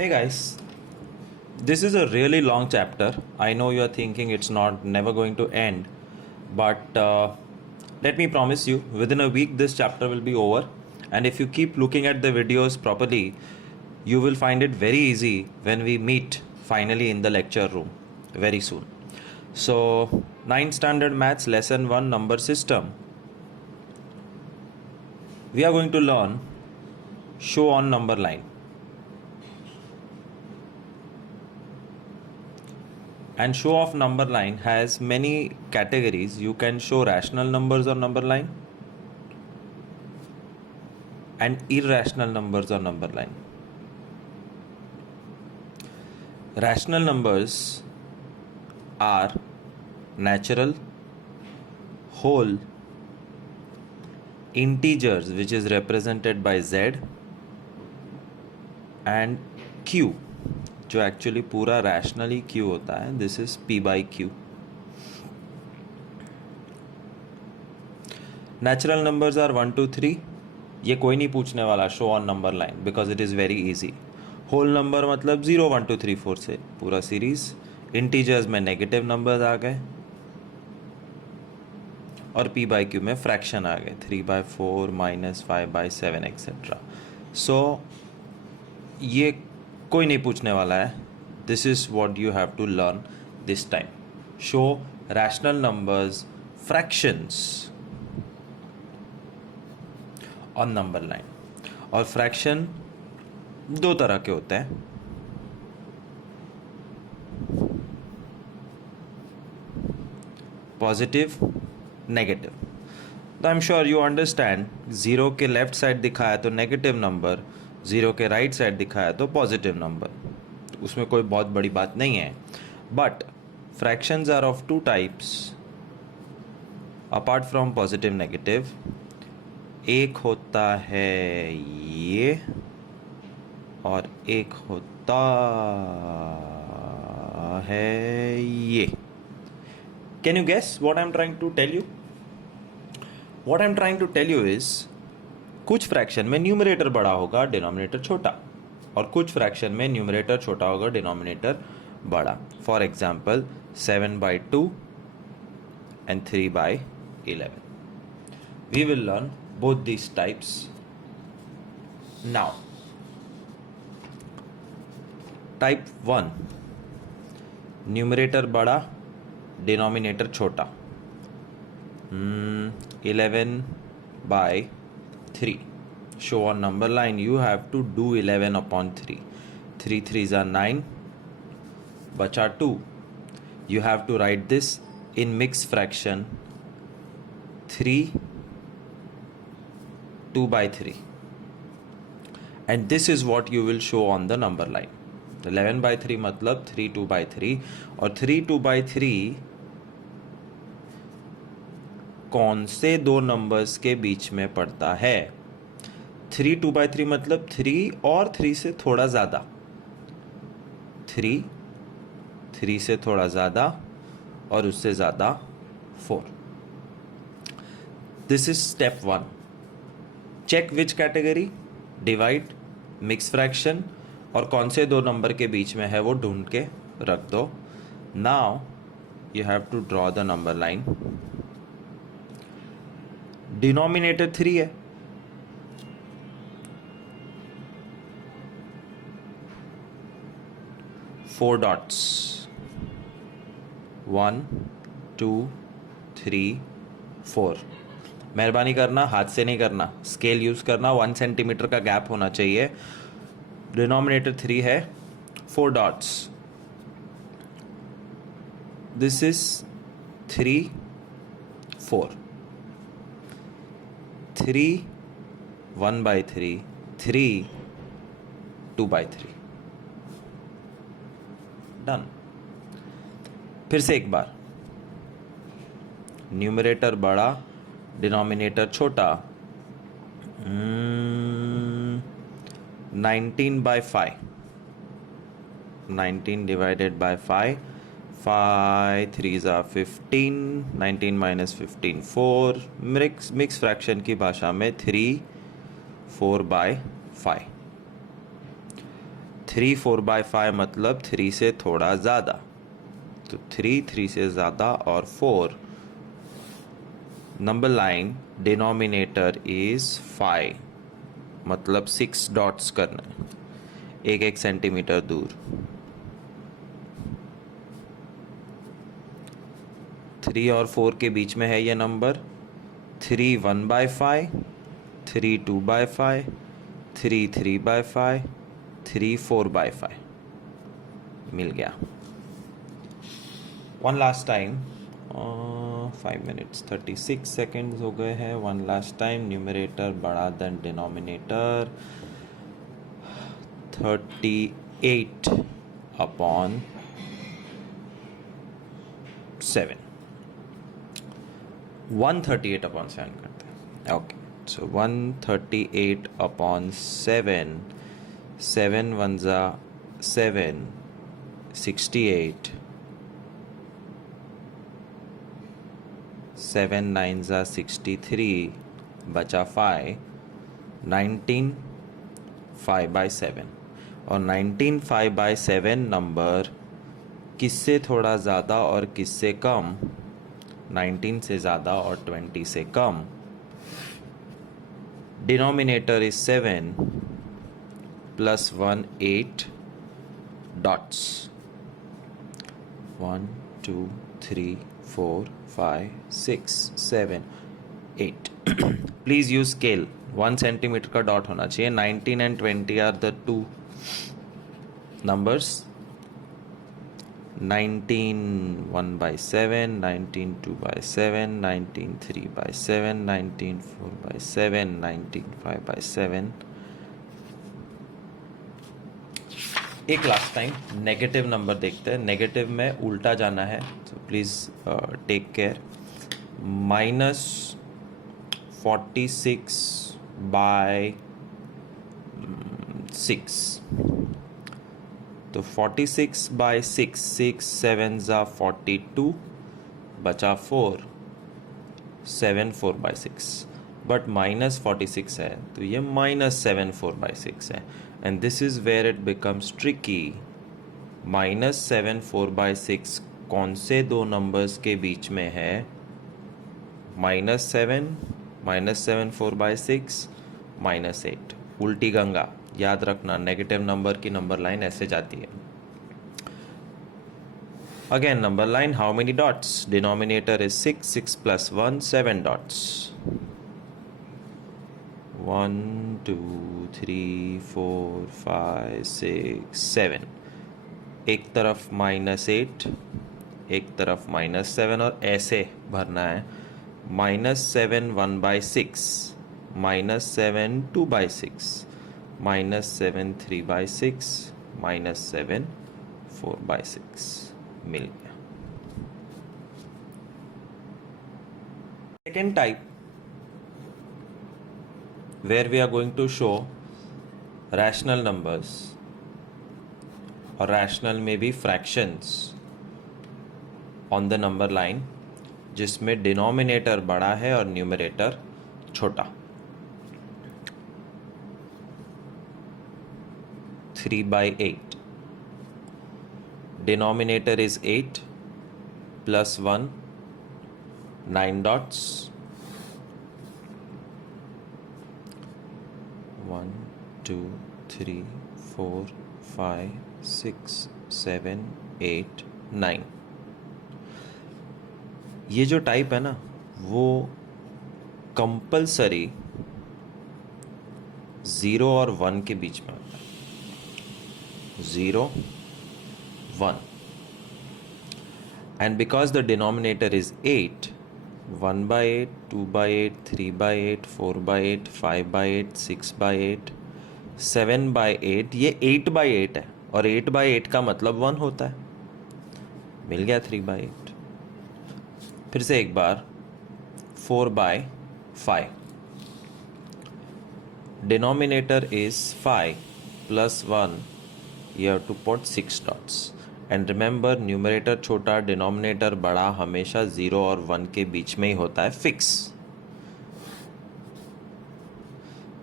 Hey guys, this is a really long chapter. I know you are thinking it's not never going to end, but let me promise you, within a week this chapter will be over. And if you keep looking at the videos properly, you will find it very easy when we meet finally in the lecture room very soon. So, 9th standard maths lesson 1 number system. We are going to learn show on number line. And show of number line has many categories. You can show rational numbers on number line and irrational numbers on number line. Rational numbers are natural, whole, integers which is represented by Z and Q जो actually पूरा rationally Q होता है. This is P by Q. Natural numbers are 1 2 3. ये कोई नहीं पूछने वाला show on number line because it is very easy. Whole number मतलब 0 1 2 3 4 से पूरा सीरीज. इंटीजर्स में नेगेटिव नंबर्स आ गए और पी बाई क्यू में फ्रैक्शन आ गए 3 बाई 4 -5 बाई 7 एक्सेट्रा. सो ये कोई नहीं पूछने वाला है. This is what you have to learn this time. Show rational numbers fractions on number line. और फ्रैक्शन दो तरह के होते हैं. Positive, negative. तो I am sure you understand. Zero के लेफ्ट साइड दिखाया तो नेगेटिव नंबर, ज़ीरो के राइट साइड दिखाया तो पॉजिटिव नंबर. उसमें कोई बहुत बड़ी बात नहीं है. But fractions are of two types apart from positive negative. एक होता है ये और एक होता है ये. Can you guess what I am trying to tell you? What I am trying to tell you is कुछ फ्रैक्शन में न्यूमरेटर बड़ा होगा, डिनोमिनेटर छोटा. और कुछ फ्रैक्शन में न्यूमरेटर छोटा होगा, डिनोमिनेटर बड़ा. For example 7/2 and 3/11. We will learn both these types now. Type 1 numerator बड़ा, डिनोमिनेटर छोटा. 11/3. Show on number line you have to do 11 upon 3. 3 3s are 9. Bacha 2. You have to write this in mixed fraction 3 2/3. And this is what you will show on the number line. 11/3 मतलब 3 2/3. और 3 2/3 कौन से दो numbers के बीच में पड़ता है? 3 2/3 मतलब 3 और 3 से थोड़ा ज़्यादा. 3 से थोड़ा ज़्यादा और उससे ज़्यादा 4. This is step 1. Check which category, divide, mix fraction और कौन से दो नंबर के बीच में है वो ढूंढ के रख दो. Now you have to draw the number line. Denominator 3 है. Four dots 1 2 3 4. मेहरबानी करना हाथ से नहीं करना, स्केल यूज करना. 1 सेंटीमीटर का गैप होना चाहिए. डिनोमिनेटर 3 है. 4 डॉट्स. This is 3 4. 3 1/3. 3 2/3. डन. फिर से एक बार. न्यूमरेटर बड़ा, डिनोमिनेटर छोटा. 19/5. 19 divided by 5. 5 3s are 15. 19 minus 15 4. Mix fraction की भाषा में 3 4/5. 3 4/5 मतलब 3 से थोड़ा ज़्यादा, तो 3 से ज़्यादा और 4 नंबर लाइन डिनोमिनेटर इज 5 मतलब 6 डॉट्स करना है 1 सेंटीमीटर दूर। 3 और 4 के बीच में है ये नंबर। 3 1/5, 3 2/5, 3 3/5, 3 4/5 मिल गया। One last time, 5 minutes 36 seconds हो गए हैं। वन लास्ट टाइम, न्यूमरेटर बड़ा देन डिनोमिनेटर, 38 अपॉन 7, 138 अपॉन 7 करते हैं। ओके, सो 138 अपॉन 7, 7 1 जा 7, 68, 7 9 जा 63, बचा 5, 19 5/7। और 19 5/7 नंबर किससे थोड़ा ज़्यादा और किससे कम? 19 से ज़्यादा और 20 से कम। Denominator is 7 plus 1 8 dots, 1 2 3 4 5 6 7 8। Please use scale, 1 centimetre का डॉट होना चाहिए। 19 and 20 are the two numbers. 19 1/7, 19 2/7, 19 3/7, 19 4/7, 19 5/7। एक लास्ट टाइम नेगेटिव नंबर देखते हैं। नेगेटिव में उल्टा जाना है, तो प्लीज़ टेक केयर। -46/6, तो 46/6, 6 7 जा 42, बचा 4, 7 4/6। बट -46 है तो ये -7 4/6 है। And this is where it becomes tricky. -7 4/6 कौन से दो नंबर्स के बीच में है? -7 -7 4/6 -8। उल्टी गंगा, याद रखना, नेगेटिव नंबर की नंबर लाइन ऐसे जाती है। Again number line, how many dots? Denominator is 6, 6 plus 1 7 dots, 1 2 3 4 5 6 7। एक तरफ -8, एक तरफ -7, और ऐसे भरना है। -7 1/6, -7 2/6, -7 3/6, -7 4/6 मिल गया। Second type, where we are going to show rational numbers, or rational में भी fractions on the number line, जिसमें denominator बड़ा है और numerator छोटा। 3/8, denominator is 8 plus 1 9 dots, 1 2 3 4 5 6 7 8 9। ये जो टाइप है ना, वो कंपल्सरी 0 और 1 के बीच में होता है। 0 1, and because the denominator is 8, 1/8, 2/8, 3/8, 4/8, 5/8, 6/8, 7/8, ये 8/8 है, और 8/8 का मतलब 1 होता है। मिल गया 3/8। फिर से एक बार, 4/5, denominator is 5 plus 1, you have to put 6 dots, and remember numerator छोटा डिनोमिनेटर बड़ा हमेशा 0 और 1 के बीच में ही होता है, fix.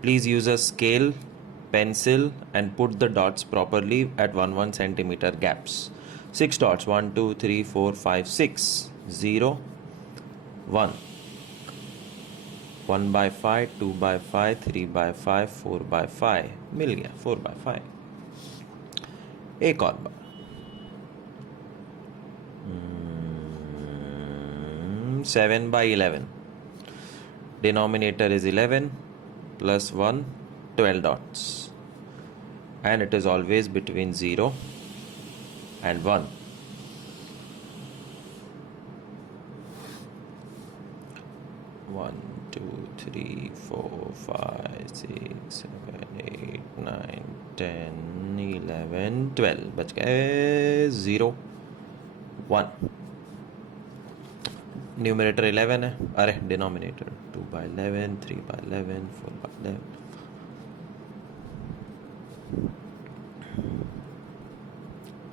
Please use a scale, pencil and put the dots properly at 1 centimeter gaps. 6 dots, 1 2 3 4 5 6, 0 1, 1 by 5, 2 by 5, 3 by 5, 4 by 5, मिल गया 4 by 5. एक और बार 7 by 11. Denominator is 11 plus 1, 12 dots, and it is always between 0 and 1. One, two, three, 4, 5, 6, 7, 8, 9, 10, 11, 12. बच गए 0, 1. Numerator 11 है, अरे denominator 2 by 11, 3 by 11, 4 by 11.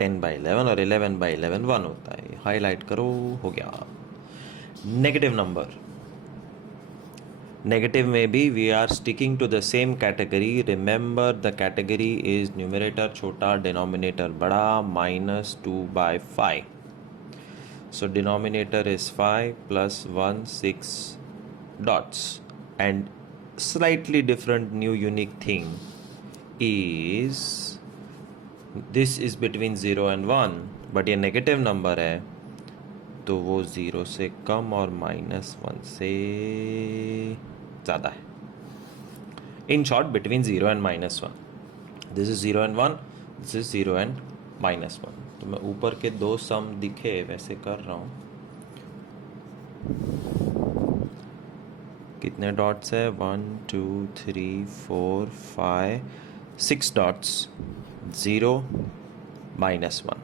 10 by 11 और 11 by 11 1 होता है. हाईलाइट करो, हो गया. Negative number. नेगेटिव में भी we are sticking to the same category. Remember the category is numerator छोटा, डिनोमिनेटर बड़ा, -2 by 5. So denominator is 5 plus 1, 6 dots, and slightly different new unique thing is this is between 0 and 1, but ये negative number है तो वो 0 से कम और -1 से ज़्यादा है. In short between 0 and -1. This is 0 and 1, this is 0 and -1. तो मैं ऊपर के दो सम दिखे वैसे कर रहा हूँ. कितने डॉट्स है? 1 2 3 4 5 6 डॉट्स. 0 -1.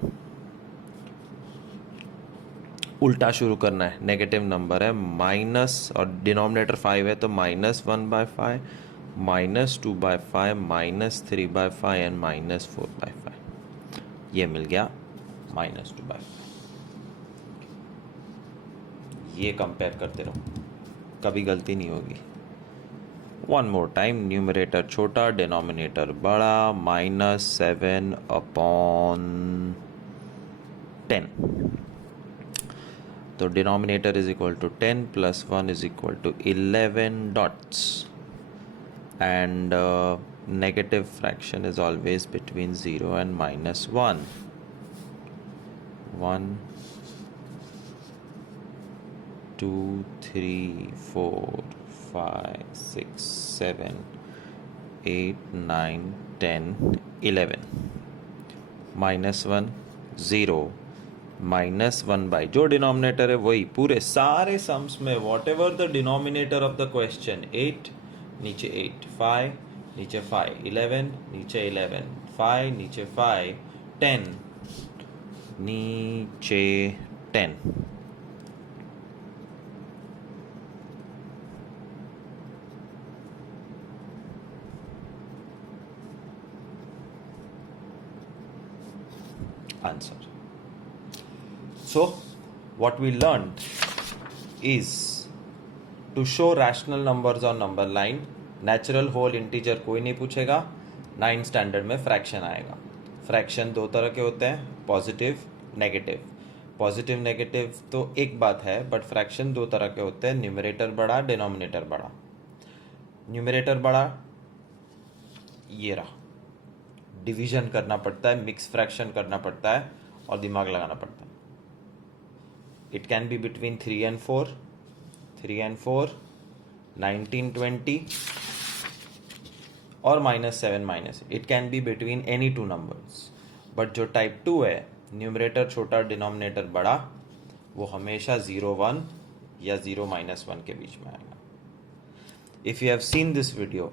उल्टा शुरू करना है. नेगेटिव नंबर है, माइनस और डिनोमिनेटर 5 है तो -1 by 5, -2 by 5, -3 by 5 and -4 by 5. ये मिल गया -2 by 5. ये कंपेयर करते रहो, कभी गलती नहीं होगी. One more time. न्यूमरेटर छोटा, डिनोमिनेटर बड़ा, -7 upon 10. तो denominator is equal to 10 plus 1 is equal to 11 dots, and negative fraction is always between 0 and -1. 1 2 3 4 5 6 7 8 9 10 11. -1 0, -1 by जो डिनोमिनेटर है वही पूरे सारे सम्स में. What ever the denominator of the question. 8 नीचे 8, 5 नीचे 5, 11 नीचे 11, 5 नीचे 5, 10 नीचे 10. Answer. So what we learned is to show rational numbers on number line. Natural whole integer कोई नहीं पूछेगा. 9 स्टैंडर्ड में फ्रैक्शन आएगा. फ्रैक्शन दो तरह के होते हैं, पॉजिटिव नेगेटिव. पॉजिटिव नेगेटिव तो एक बात है, बट फ्रैक्शन दो तरह के होते हैं. न्यूमरेटर बड़ा, डिनोमिनेटर बड़ा. न्यूमरेटर बड़ा ये रहा. डिवीजन करना पड़ता है, मिक्स फ्रैक्शन करना पड़ता है और दिमाग लगाना पड़ता है. It can be between 3 and 4, 3 and 4, 19 20 और -7 -8. It can be between any two numbers. But जो टाइप 2 है, न्यूमरेटर छोटा डिनोमिनेटर बड़ा, वो हमेशा 0 1 या 0 -1 के बीच में आएगा. If you have seen this video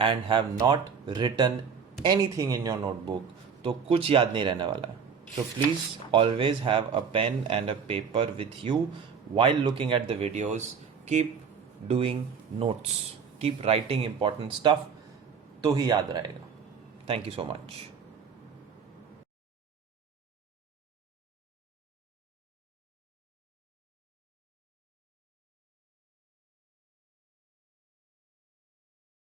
and have not written anything in your notebook तो कुछ याद नहीं रहने वाला है. So please always have a pen and a paper with you while looking at the videos. Keep doing notes. Keep writing important stuff. तो ही याद रहेगा. Thank you so much.